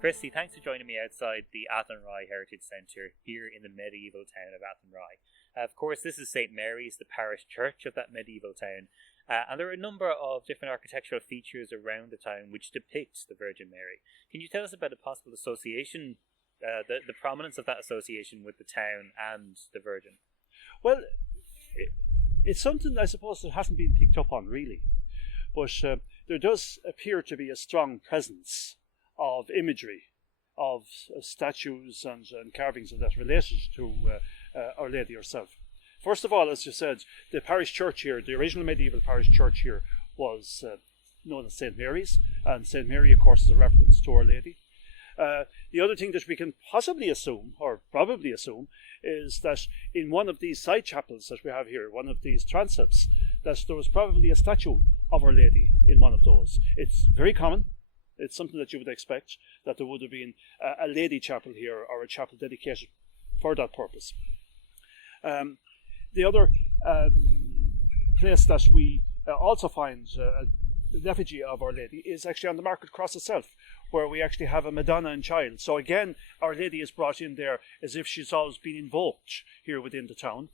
Christy, thanks for joining me outside the Athenry Heritage Centre here in the medieval town of Athenry. Of course, this is St Mary's, the parish church of that medieval town, and there are a number of different architectural features around the town which depict the Virgin Mary. Can you tell us about a possible association, the prominence of that association with the town and the Virgin? Well, it's something I suppose that hasn't been picked up on really, but there does appear to be a strong presence of imagery, of statues and carvings of that related to Our Lady herself. First of all, as you said, the parish church here, the original medieval parish church here, was known as St Mary's, and St Mary, of course, is a reference to Our Lady. The other thing that we can possibly assume, or probably assume, is that in one of these side chapels that we have here, one of these transepts, that there was probably a statue of Our Lady in one of those. It's very common. It's something that you would expect, that there would have been a lady chapel here or a chapel dedicated for that purpose. The other place that we also find the effigy of Our Lady is actually on the Market Cross itself, where we actually have a Madonna and Child. So again, Our Lady is brought in there as if she's always been invoked here within the town.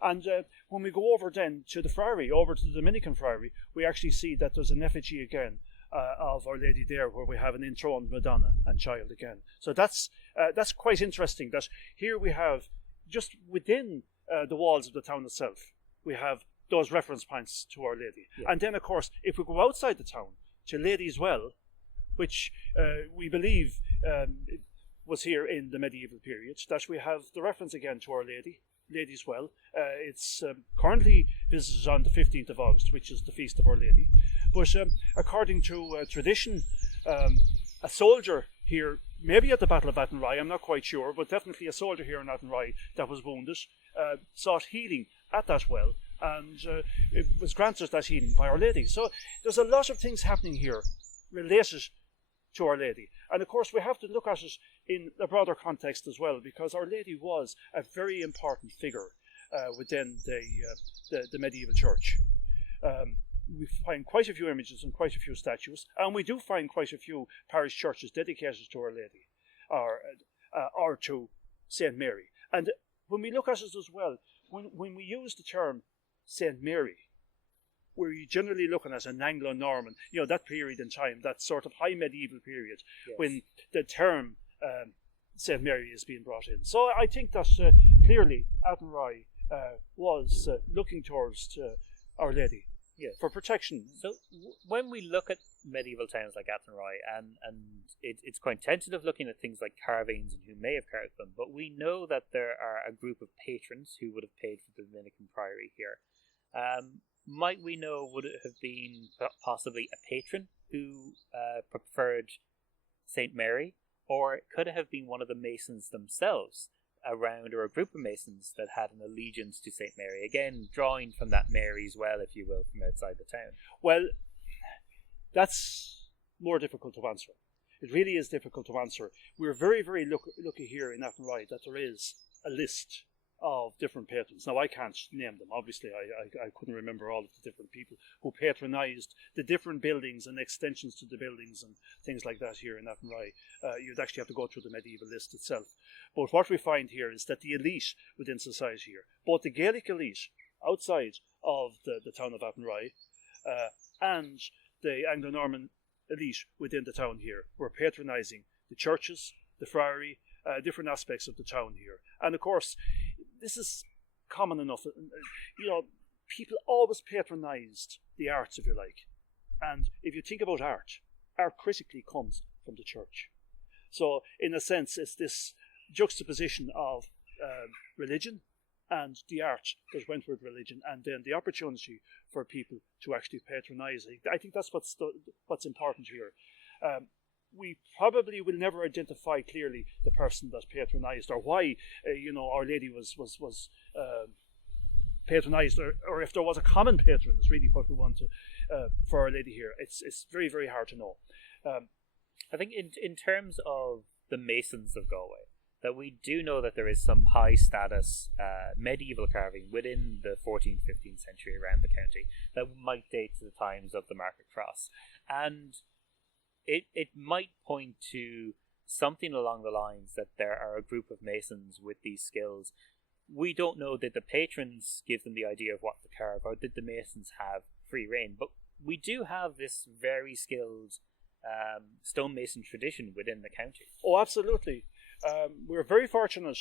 And when we go over then to the friary, over to the Dominican friary, we actually see that there's an effigy again of Our Lady there, where we have an enthroned Madonna and Child again. So that's quite interesting, that here we have, just within the walls of the town itself, we have those reference points to Our Lady. Yeah. And then, of course, if we go outside the town to Lady's Well, which we believe was here in the medieval period, that we have the reference again to Our Lady, Lady's Well. It's currently visited on the 15th of August, which is the Feast of Our Lady. But according to tradition, a soldier here, maybe at the Battle of Athenry, I'm not quite sure, but definitely a soldier here in Athenry that was wounded, sought healing at that well, and it was granted that healing by Our Lady. So there's a lot of things happening here related to Our Lady. And of course we have to look at it in a broader context as well, because Our Lady was a very important figure within the medieval church. We find quite a few images and quite a few statues, and we do find quite a few parish churches dedicated to Our Lady or to St Mary. And when we look at it as well, when we use the term St Mary, we're generally looking at an Anglo-Norman, that period in time, that sort of high medieval period, yes, when the term St Mary is being brought in. So I think that clearly Athenry was looking towards Our Lady. Yes, for protection. So when we look at medieval towns like Athenry, and it's quite tentative looking at things like carvings and who may have carved them, but we know that there are a group of patrons who would have paid for the Dominican Priory here. Might we know, would it have been possibly a patron who preferred St Mary, or could it have been one of the Masons themselves around, or a group of Masons that had an allegiance to St Mary, again drawing from that Mary's Well, if you will, from outside the town? Well, that's more difficult to answer. It really is difficult to answer. We're very, very lucky here in Athenry that there is a list of different patrons. Now, I can't name them, obviously. I couldn't remember all of the different people who patronised the different buildings and extensions to the buildings and things like that here in Athenry. You'd actually have to go through the medieval list itself. But what we find here is that the elite within society here, both the Gaelic elite outside of the town of Athenry and the Anglo-Norman elite within the town here, were patronising the churches, the friary, different aspects of the town here. And of course, this is common enough. People always patronised the arts, if you like. And if you think about art critically comes from the church. So in a sense, it's this juxtaposition of religion and the art that went with religion, and then the opportunity for people to actually patronise. I think that's what's important here. We probably will never identify clearly the person that patronised, or why Our Lady was patronised, or if there was a common patron is really what we want to for Our Lady here. It's very, very hard to know. I think in terms of the Masons of Galway, that we do know that there is some high status medieval carving within the 14th, 15th century around the county that might date to the times of the Market Cross. And it might point to something along the lines that there are a group of masons with these skills. We don't know, did the patrons give them the idea of what to carve, or did the masons have free reign? But we do have this very skilled stonemason tradition within the county. Oh, absolutely. We're very fortunate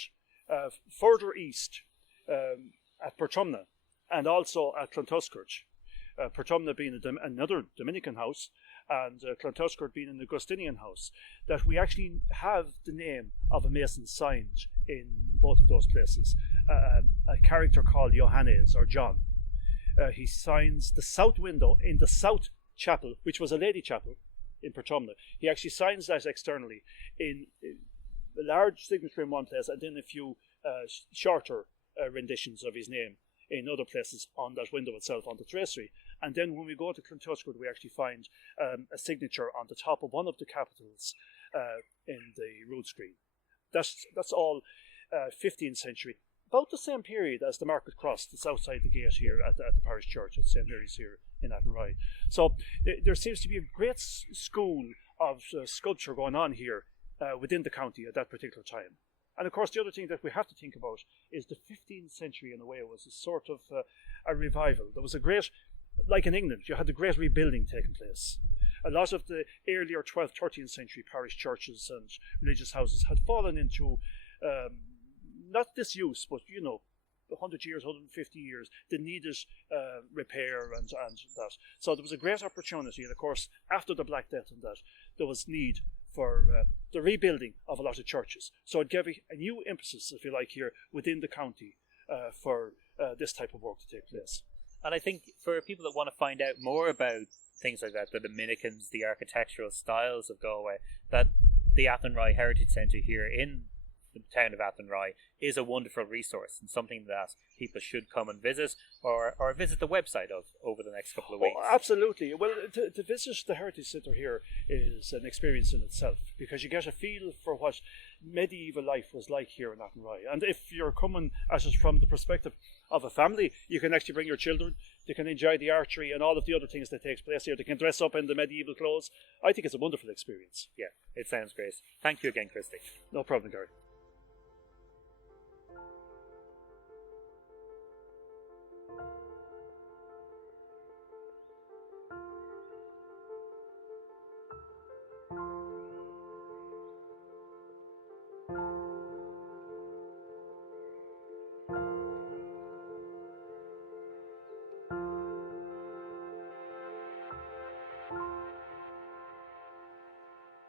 further east at Portumna and also at Clontuskert. Portumna being another Dominican house, and Clontuskert being an Augustinian house, that we actually have the name of a mason signed in both of those places. A character called Johannes, or John. He signs the south window in the south chapel, which was a lady chapel in Portumna. He actually signs that externally in a large signature in one place, and then a few shorter renditions of his name in other places on that window itself, on the tracery. And then when we go to Clontuskert, we actually find a signature on the top of one of the capitals in the rood screen. That's all 15th century, about the same period as the Market Cross that's outside the gate here at the parish church at St. Mary's here in Athenry. So there seems to be a great school of sculpture going on here within the county at that particular time. And of course, the other thing that we have to think about is the 15th century, in a way, was a sort of a revival. There was a great, like in England, you had the great rebuilding taking place. A lot of the earlier 12th, 13th century parish churches and religious houses had fallen into not disuse, but 100 years, 150 years, they needed repair and that. So there was a great opportunity, and of course, after the Black Death and that, there was need for the rebuilding of a lot of churches. So it gave a new emphasis, if you like, here within the county for this type of work to take place. And I think for people that want to find out more about things like that, the Dominicans, the architectural styles of Galway, that the Athenry Heritage Centre here in the town of Athenry is a wonderful resource and something that people should come and visit or visit the website of over the next couple of weeks. Oh, absolutely. Well, to visit the Heritage Centre here is an experience in itself, because you get a feel for what medieval life was like here in Athenry. And if you're coming at it from the perspective of a family, you can actually bring your children. They can enjoy the archery and all of the other things that takes place here. They can dress up in the medieval clothes. I think it's a wonderful experience. Yeah, it sounds great. Thank you again, Christy. No problem, Gary.